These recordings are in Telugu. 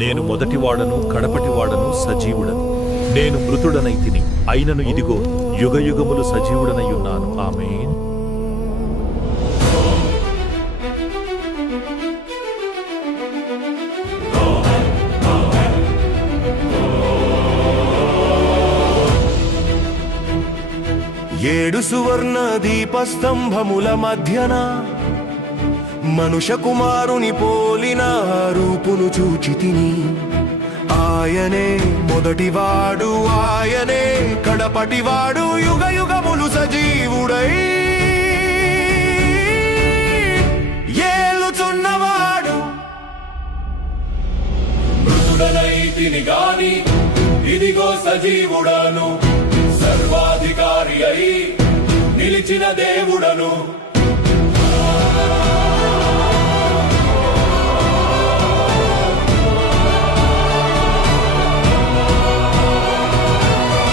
నేను మొదటివాడను కడపటివాడను సజీవుడను. నేను మృతుడనైతిని, అయినను ఇదిగో యుగయుగములు సజీవుడనయ్యున్నాను. ఆమేన్. ఏడు సువర్ణ దీపస్తంభముల మధ్యన మనుష్య కుమారుని పోలిన రూపును చూచితిని. ఆయనే మొదటివాడు, ఆయనే కడపటివాడు, యుగ యుగములు సజీవుడై ఏలుచున్నవాడు. మృతుడనైతిని గాని ఇదిగో సజీవుడను, సర్వాధికారి అయి నిలిచిన దేవుడను.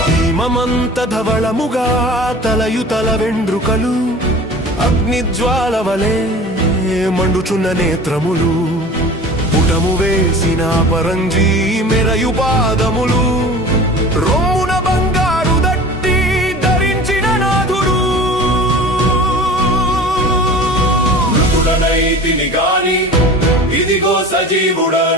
హిమమంత ధవళముగా తలయుతల వెండ్రుకలు, అగ్నిజ్వాల వలె మండుచున్న నేత్రములు, పుటము వేసిన పరంజీ మెరయు పాదములు, రొమ్మున బంగారు దట్టి ధరించిన నాథుడు. మృతుడనైతిని గాని ఇదిగో సజీవుడను,